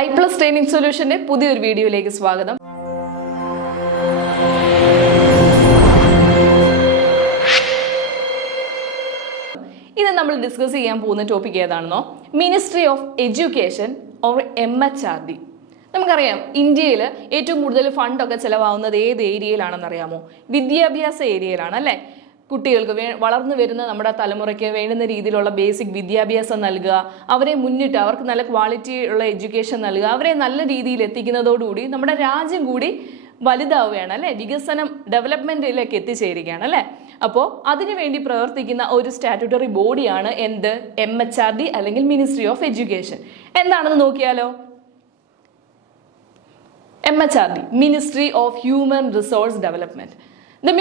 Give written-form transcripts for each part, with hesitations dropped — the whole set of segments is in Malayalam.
iPlus ട്രെയിനിങ് സൊല്യൂഷന്റെ പുതിയൊരു വീഡിയോയിലേക്ക് സ്വാഗതം. ഇന്ന് നമ്മൾ ഡിസ്കസ് ചെയ്യാൻ പോകുന്ന ടോപ്പിക് ഏതാണെന്നോ, ministry of education or MHRD. നമുക്കറിയാം, ഇന്ത്യയിൽ ഏറ്റവും കൂടുതൽ ഫണ്ടൊക്കെ ചിലവാകുന്നത് ഏത് ഏരിയയിലാണെന്ന് അറിയാമോ? വിദ്യാഭ്യാസ ഏരിയയിലാണ് അല്ലേ? കുട്ടികൾക്ക് വളർന്നു വരുന്ന നമ്മുടെ തലമുറയ്ക്ക് വേണ്ടുന്ന രീതിയിലുള്ള ബേസിക് വിദ്യാഭ്യാസം നൽകുക, അവരെ മുന്നിട്ട് അവർക്ക് നല്ല ക്വാളിറ്റി ഉള്ള എഡ്യൂക്കേഷൻ നൽകുക, അവരെ നല്ല രീതിയിൽ എത്തിക്കുന്നതോടുകൂടി നമ്മുടെ രാജ്യം കൂടി വലുതാവുകയാണ് അല്ലെ, വികസനം ഡെവലപ്മെന്റിലേക്ക് എത്തിച്ചേരുകയാണ് അല്ലെ. അപ്പോൾ അതിനുവേണ്ടി പ്രവർത്തിക്കുന്ന ഒരു സ്റ്റാറ്റ്യൂട്ടറി ബോഡിയാണ് എന്ത്? MHRD അല്ലെങ്കിൽ മിനിസ്ട്രി ഓഫ് എഡ്യൂക്കേഷൻ. എന്താണെന്ന് നോക്കിയാലോ. MHRD, Ministry of Human Resource Development. The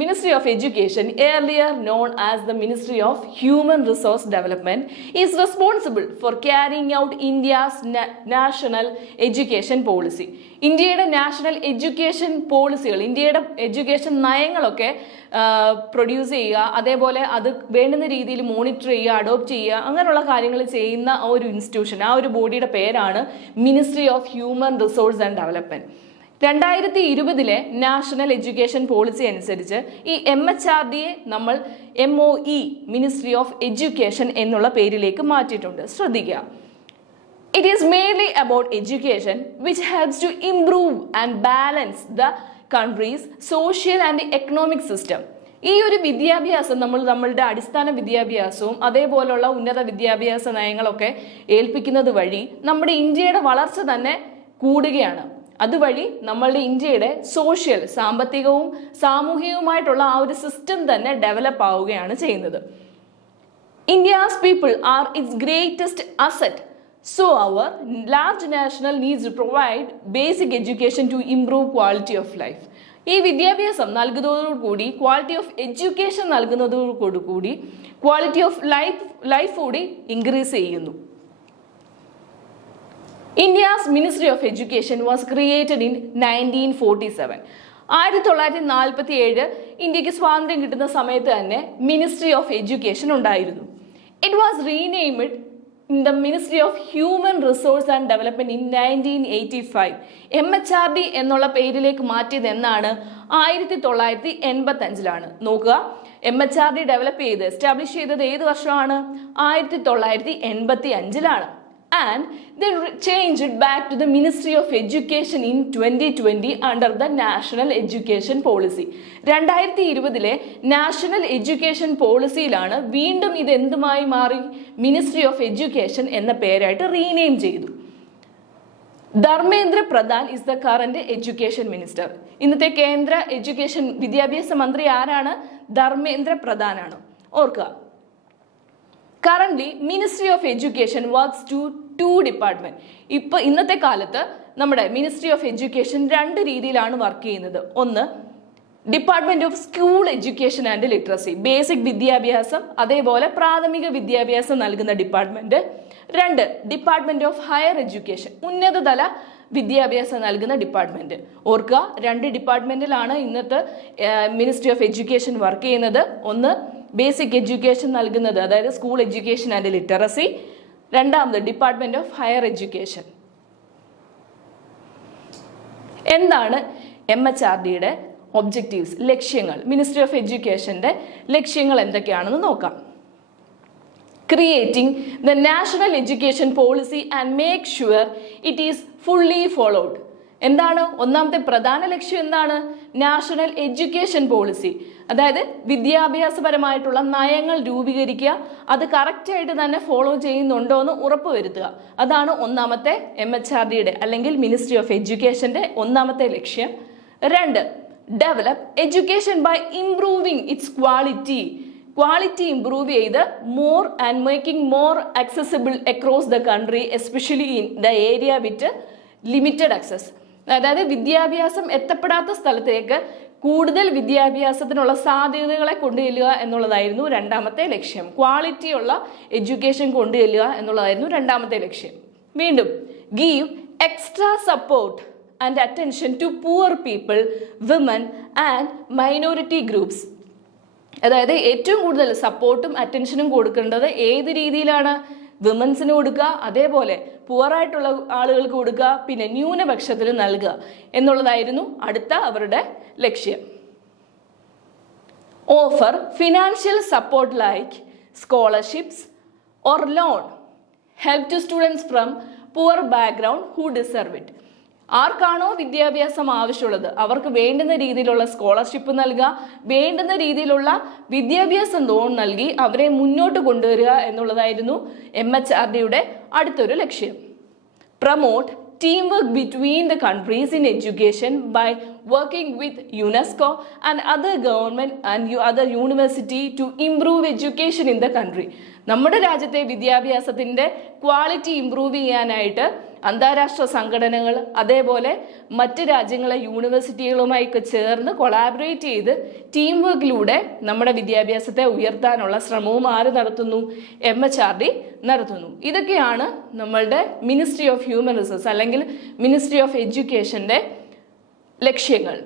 Ministry of Education, earlier known as the Ministry of Human Resource Development, is responsible for carrying out India's national education policy. ഇന്ത്യയുടെ നാഷണൽ എഡ്യൂക്കേഷൻ പോളിസികൾ, ഇന്ത്യയുടെ എഡ്യൂക്കേഷൻ നയങ്ങളൊക്കെ പ്രൊഡ്യൂസ് ചെയ്യുക, അതേപോലെ അത് വേണ്ടുന്ന രീതിയിൽ മോണിറ്റർ ചെയ്യുക, അഡോപ്റ്റ് ചെയ്യുക, അങ്ങനെയുള്ള കാര്യങ്ങൾ ചെയ്യുന്ന ആ ഒരു ഇൻസ്റ്റിറ്റ്യൂഷൻ, ആ ഒരു ബോഡിയുടെ പേരാണ് ministry of human resource and development. 2020 national education policy അനുസരിച്ച് ഈ MHRDയെ നമ്മൾ MOE, മിനിസ്ട്രി ഓഫ് എഡ്യൂക്കേഷൻ എന്നുള്ള പേരിലേക്ക് മാറ്റിയിട്ടുണ്ട്. ശ്രദ്ധിക്കുക. It is mainly about education which helps to improve and balance the country's social and economic system. ഈ ഒരു വിദ്യാഭ്യാസം നമ്മളുടെ അടിസ്ഥാന വിദ്യാഭ്യാസവും അതേപോലുള്ള ഉന്നത വിദ്യാഭ്യാസ നയങ്ങളൊക്കെ ഏൽപ്പിക്കുന്നത് വഴി നമ്മുടെ ഇന്ത്യയുടെ വളർച്ച തന്നെ കൂടുകയാണ്. അതുവഴി നമ്മളുടെ ഇന്ത്യയുടെ സോഷ്യൽ, സാമ്പത്തികവും സാമൂഹികവുമായിട്ടുള്ള ആ ഒരു സിസ്റ്റം തന്നെ ഡെവലപ്പ് ആവുകയാണ് ചെയ്യുന്നത്. India's people are its greatest asset. So our large national needs to provide basic education to improve quality of life. ഈ വിദ്യാഭ്യാസം നൽകുന്നതോടുകൂടി, ക്വാളിറ്റി ഓഫ് എഡ്യൂക്കേഷൻ നൽകുന്നതോടുകൂടി ക്വാളിറ്റി ഓഫ് ലൈഫ് കൂടി ഇൻക്രീസ് ചെയ്യുന്നു. India's Ministry of Education was created in 1947. 1947 ഇന്ത്യക്ക് സ്വാതന്ത്ര്യം കിട്ടുന്ന സമയത്ത് തന്നെ മിനിസ്ട്രി ഓഫ് എഡ്യൂക്കേഷൻ ഉണ്ടായിരുന്നു. It was renamed in the Ministry of Human Resource and Development in 1985. MHRD എന്നുള്ള പേരിലേക്ക് മാറ്റിയത് എന്നാണ്? 1985 നോക്കുക. MHRD ഡെവലപ്പ് ചെയ്ത് എസ്റ്റാബ്ലിഷ് ചെയ്തത് ഏത് വർഷമാണ്? 1985 and then changed it back to the Ministry of Education in 2020 under the National Education Policy. 2020 national education പോളിസിയിലാണ് വീണ്ടും ഇത് എന്തുമായി മാറി? മിനിസ്ട്രി ഓഫ് എഡ്യൂക്കേഷൻ എന്ന പേരായിട്ട് റീനെയിം ചെയ്തു. Dharmendra Pradhan is the current education minister. ഇന്നത്തെ കേന്ദ്ര എഡ്യൂക്കേഷൻ വിദ്യാഭ്യാസ മന്ത്രി ആരാണ്? ധർമ്മേന്ദ്ര പ്രധാനാണ്. ഓർക്കുക. Currently ministry of education works to 2 department. ഇന്നത്തെ കാലത്ത് നമ്മുടെ മിനിസ്ട്രി ഓഫ് എഡ്യൂക്കേഷൻ 2 രീതിയിലാണ് വർക്ക് ചെയ്യുന്നത്. ഒന്ന്, department of school education and literacy, basic വിദ്യാഭ്യാസം അതേപോലെ പ്രാഥമിക വിദ്യാഭ്യാസം നൽകുന്ന department. 2, department of higher education, ഉന്നതതല വിദ്യാഭ്യാസം നൽകുന്ന ഡിപ്പാർട്ട്മെന്റ്. ഓർക്കുക, 2 ഡിപ്പാർട്ട്മെന്റിലാണ് ഇന്നത്തെ മിനിസ്ട്രി ഓഫ് എഡ്യൂക്കേഷൻ വർക്ക് ചെയ്യുന്നത്. ഒന്ന്, ബേസിക് എഡ്യൂക്കേഷൻ നൽകുന്നത്, അതായത് സ്കൂൾ എഡ്യൂക്കേഷൻ ആൻഡ് ലിറ്ററസി. രണ്ടാമത്, ഡിപ്പാർട്ട്മെന്റ് ഓഫ് ഹയർ എഡ്യൂക്കേഷൻ. എന്താണ് MHRDയുടെ ഒബ്ജക്റ്റീവ്സ്, ലക്ഷ്യങ്ങൾ? മിനിസ്ട്രി ഓഫ് എഡ്യൂക്കേഷന്റെ ലക്ഷ്യങ്ങൾ എന്തൊക്കെയാണെന്ന് നോക്കാം. Creating the national education policy and make sure it is fully followed. എന്താണ് ഒന്നാമത്തെ പ്രധാന ലക്ഷ്യം? എന്താണ്? നാഷണൽ എഡ്യൂക്കേഷൻ പോളിസി, അതായത് വിദ്യാഭ്യാസപരമായിട്ടുള്ള നയങ്ങൾ രൂപീകരിക്കുക, അത് കറക്റ്റായിട്ട് തന്നെ ഫോളോ ചെയ്യുന്നുണ്ടോ എന്ന് ഉറപ്പുവരുത്തുക. അതാണ് ഒന്നാമത്തെ MHRDയുടെ അല്ലെങ്കിൽ മിനിസ്ട്രി ഓഫ് എഡ്യൂക്കേഷന്റെ ഒന്നാമത്തെ ലക്ഷ്യം. 2, develop education by improving its quality improve ചെയ്ത് more and making more accessible across the country, especially in the area with limited access. അതായത് വിദ്യാഭ്യാസം എത്തപ്പെടാത്ത സ്ഥലത്തേക്ക് കൂടുതൽ വിദ്യാഭ്യാസത്തിനുള്ള സാധ്യതകളെ കൊണ്ടുചെല്ലുക എന്നുള്ളതായിരുന്നു രണ്ടാമത്തെ ലക്ഷ്യം. ക്വാളിറ്റിയുള്ള എഡ്യൂക്കേഷൻ കൊണ്ടുചെല്ലുക എന്നുള്ളതായിരുന്നു രണ്ടാമത്തെ ലക്ഷ്യം. വീണ്ടും, give extra support and attention to poor people, women and minority groups. അതായത് ഏറ്റവും കൂടുതൽ സപ്പോർട്ടും അറ്റൻഷനും കൊടുക്കേണ്ടത് ഏത് രീതിയിലാണ്? വിമൻസിന് കൊടുക്കുക, അതേപോലെ പുവറായിട്ടുള്ള ആളുകൾക്ക് കൊടുക്കുക, പിന്നെ ന്യൂനപക്ഷത്തിന് നൽകുക എന്നുള്ളതായിരുന്നു അടുത്ത അവരുടെ ലക്ഷ്യം. Offer financial support like scholarships or loan help to students from poor background who deserve it. ആർക്കാണോ വിദ്യാഭ്യാസം ആവശ്യമുള്ളത് അവർക്ക് വേണ്ടുന്ന രീതിയിലുള്ള സ്കോളർഷിപ്പ് നൽകുക, വേണ്ടുന്ന രീതിയിലുള്ള വിദ്യാഭ്യാസ ലോൺ നൽകി അവരെ മുന്നോട്ട് കൊണ്ടുവരിക എന്നുള്ളതായിരുന്നു MHRDയുടെ അടുത്തൊരു ലക്ഷ്യം. Promote teamwork between the countries in education by working with UNESCO and other government and other university to improve education in the country. നമ്മുടെ രാജ്യത്തെ വിദ്യാഭ്യാസത്തിൻ്റെ ക്വാളിറ്റി ഇംപ്രൂവ് ചെയ്യാനായിട്ട് അന്താരാഷ്ട്ര സംഘടനകൾ അതേപോലെ മറ്റ് രാജ്യങ്ങളെ യൂണിവേഴ്സിറ്റികളുമായൊക്കെ ചേർന്ന് കൊളാബറേറ്റ് ചെയ്ത് ടീം വർക്കിലൂടെ നമ്മുടെ വിദ്യാഭ്യാസത്തെ ഉയർത്താനുള്ള ശ്രമവും ആര് നടത്തുന്നു? MHRD നടത്തുന്നു. ഇതൊക്കെയാണ് നമ്മളുടെ മിനിസ്ട്രി ഓഫ് ഹ്യൂമൻ റിസോഴ്സ് അല്ലെങ്കിൽ മിനിസ്ട്രി ഓഫ് എഡ്യൂക്കേഷൻ്റെ ലക്ഷ്യങ്ങൾ.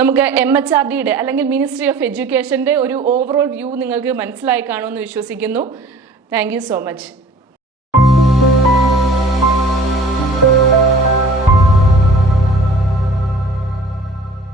നമുക്ക് MHRDയുടെ അല്ലെങ്കിൽ മിനിസ്ട്രി ഓഫ് എഡ്യൂക്കേഷൻ്റെ ഒരു ഓവറോൾ വ്യൂ നിങ്ങൾക്ക് മനസ്സിലായി കാണുമെന്ന് വിശ്വസിക്കുന്നു. Thank you so much.